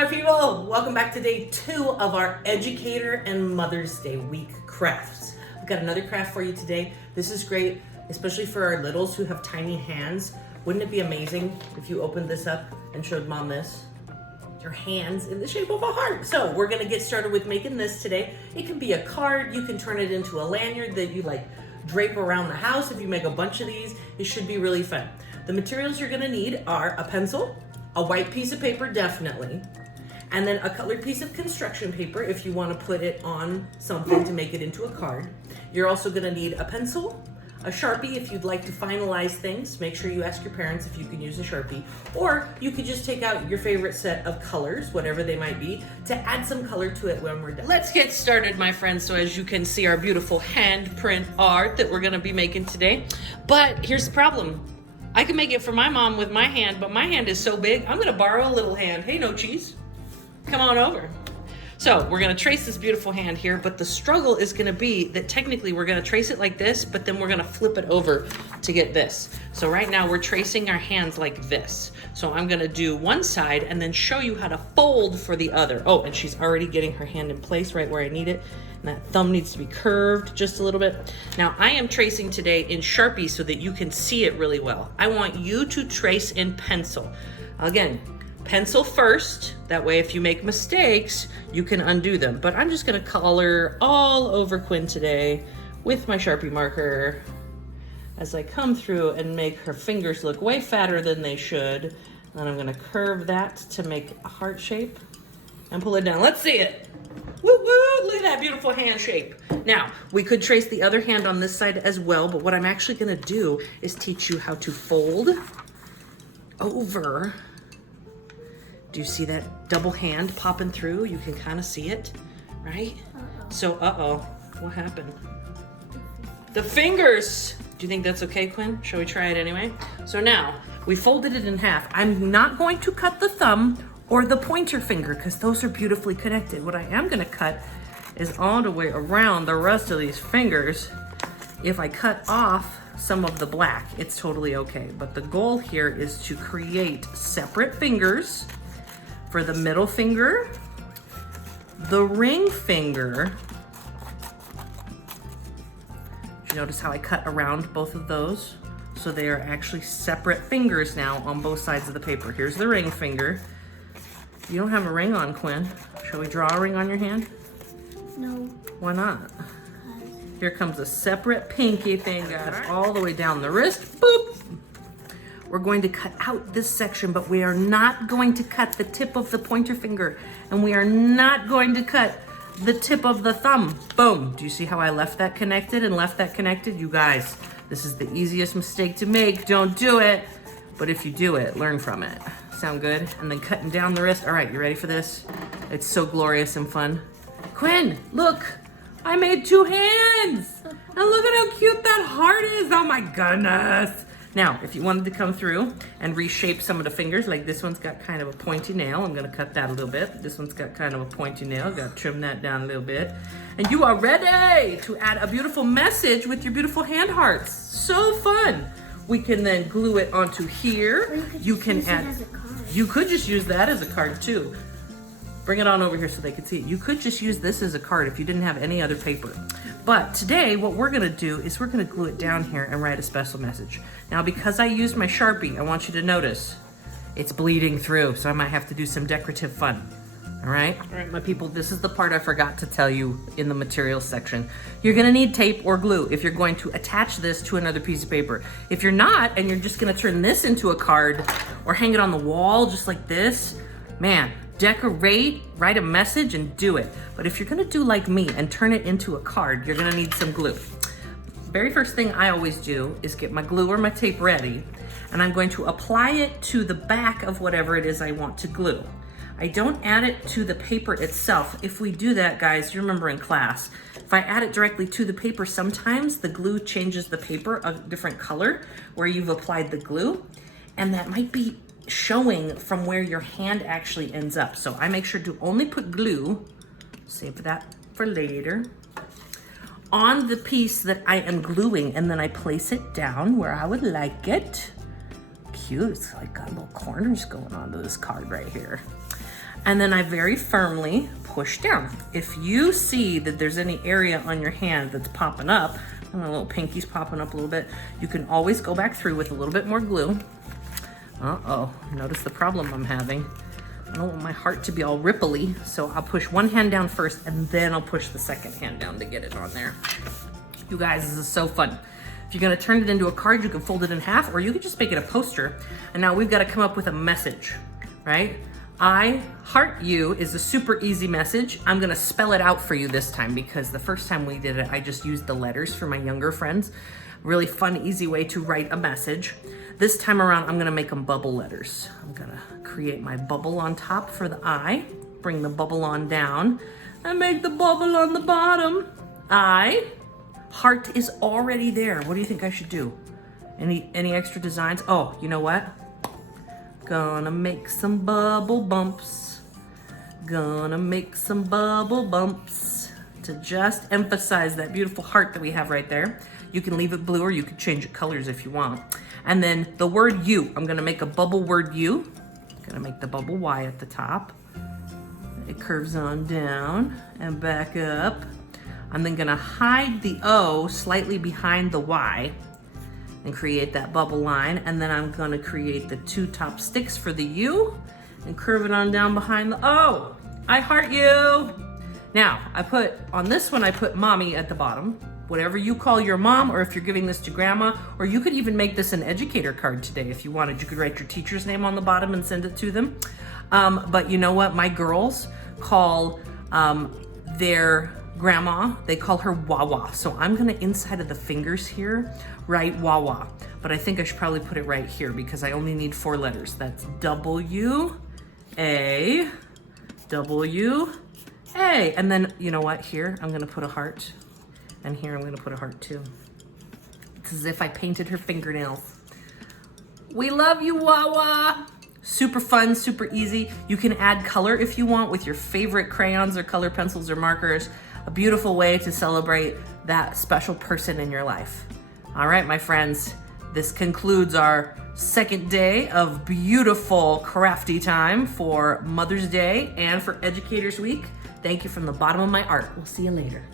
my people? Welcome back to day 2 of our Educator and Mother's Day week crafts. I've got another craft for you today. This is great, especially for our littles who have tiny hands. Wouldn't it be amazing if you opened this up and showed mom this? Your hands in the shape of a heart. So we're gonna get started with making this today. It can be a card. You can turn it into a lanyard that you drape around the house. If you make a bunch of these, it should be really fun. The materials you're gonna need are a pencil, a white piece of paper, definitely, and then a colored piece of construction paper if you want to put it on something to make it into a card. You're also going to need a pencil, a Sharpie if you'd like to finalize things. Make sure you ask your parents if you can use a Sharpie, or you could just take out your favorite set of colors, whatever they might be, to add some color to it when we're done. Let's get started, my friends. So as you can see, our beautiful handprint art that we're going to be making today. But here's the problem. I can make it for my mom with my hand, but my hand is so big, I'm gonna borrow a little hand. Hey, no cheese, come on over. So we're gonna trace this beautiful hand here, but the struggle is gonna be that technically we're gonna trace it like this, but then we're gonna flip it over to get this. So right now we're tracing our hands like this. So I'm gonna do one side and then show you how to fold for the other. Oh, and she's already getting her hand in place right where I need it. And that thumb needs to be curved just a little bit. Now I am tracing today in Sharpie so that you can see it really well. I want you to trace in pencil. Again, pencil first. That way if you make mistakes, you can undo them. But I'm just gonna color all over Quinn today with my Sharpie marker as I come through and make her fingers look way fatter than they should. Then I'm gonna curve that to make a heart shape and pull it down. Let's see it. Woo woo, look at that beautiful hand shape. Now, we could trace the other hand on this side as well, but what I'm actually gonna do is teach you how to fold over. Do you see that double hand popping through? You can kind of see it, right? So, what happened? The fingers. Do you think that's okay, Quinn? Shall we try it anyway? So now, we folded it in half. I'm not going to cut the thumb or the pointer finger, because those are beautifully connected. What I am gonna cut is all the way around the rest of these fingers. If I cut off some of the black, it's totally okay. But the goal here is to create separate fingers for the middle finger, the ring finger. Did you notice how I cut around both of those? So they are actually separate fingers now on both sides of the paper. Here's the ring finger. You don't have a ring on, Quinn. Shall we draw a ring on your hand? No. Why not? Here comes a separate pinky finger all the way down the wrist. Boop! We're going to cut out this section, but we are not going to cut the tip of the pointer finger, and we are not going to cut the tip of the thumb. Boom! Do you see how I left that connected and left that connected? You guys, this is the easiest mistake to make. Don't do it. But if you do it, learn from it. Sound good? And then cutting down the wrist. All right, you ready for this? It's so glorious and fun. Quinn, look, I made 2 hands. And look at how cute that heart is. Oh my goodness. Now, if you wanted to come through and reshape some of the fingers, like this one's got kind of a pointy nail. I'm gonna cut that a little bit. This one's got kind of a pointy nail. Gotta trim that down a little bit. And you are ready to add a beautiful message with your beautiful hand hearts. So fun. We can then glue it onto here. You can add, you could just use that as a card too. Bring it on over here so they can see it. You could just use this as a card if you didn't have any other paper. But today, what we're gonna do is we're gonna glue it down here and write a special message. Now, because I used my Sharpie, I want you to notice it's bleeding through, so I might have to do some decorative fun. All right, my people, this is the part I forgot to tell you in the materials section. You're gonna need tape or glue if you're going to attach this to another piece of paper. If you're not, and you're just gonna turn this into a card or hang it on the wall just like this, man, decorate, write a message and do it. But if you're gonna do like me and turn it into a card, you're gonna need some glue. Very first thing I always do is get my glue or my tape ready, and I'm going to apply it to the back of whatever it is I want to glue. I don't add it to the paper itself. If we do that, guys, you remember in class, if I add it directly to the paper, sometimes the glue changes the paper a different color where you've applied the glue, and that might be showing from where your hand actually ends up. So I make sure to only put glue, save that for later, on the piece that I am gluing, and then I place it down where I would like it. Cute, it's like got little corners going on to this card right here. And then I very firmly push down. If you see that there's any area on your hand that's popping up, and my little pinky's popping up a little bit, you can always go back through with a little bit more glue. Uh-oh, notice the problem I'm having. I don't want my heart to be all ripply, so I'll push one hand down first and then I'll push the second hand down to get it on there. You guys, this is so fun. If you're gonna turn it into a card, you can fold it in half, or you could just make it a poster. And now we've gotta come up with a message, right? I heart you is a super easy message. I'm gonna spell it out for you this time because the first time we did it, I just used the letters for my younger friends. Really fun, easy way to write a message. This time around, I'm gonna make them bubble letters. I'm gonna create my bubble on top for the I, bring the bubble on down, and make the bubble on the bottom. I, heart is already there. What do you think I should do? Any extra designs? Oh, you know what? Gonna make some bubble bumps. Gonna make some bubble bumps to just emphasize that beautiful heart that we have right there. You can leave it blue or you can change it colors if you want. And then the word you, I'm gonna make a bubble word you. Gonna make the bubble Y at the top. It curves on down and back up. I'm then gonna hide the O slightly behind the Y and create that bubble line. And then I'm gonna create the two top sticks for the U and curve it on down behind the O. I heart you. Now, I put, on this one, I put mommy at the bottom. Whatever you call your mom, or if you're giving this to grandma, or you could even make this an educator card today if you wanted. You could write your teacher's name on the bottom and send it to them. But you know what? My girls call their grandma, they call her Wawa. So I'm gonna, inside of the fingers here, write Wawa. But I think I should probably put it right here because I only need 4 letters. That's W, A, W, A. And then, you know what? Here, I'm gonna put a heart. And here I'm gonna put a heart too. It's as if I painted her fingernails. We love you, Wawa. Super fun, super easy. You can add color if you want with your favorite crayons or color pencils or markers. A beautiful way to celebrate that special person in your life. All right, my friends, this concludes our second day of beautiful crafty time for Mother's Day and for Educators Week. Thank you from the bottom of my heart. We'll see you later.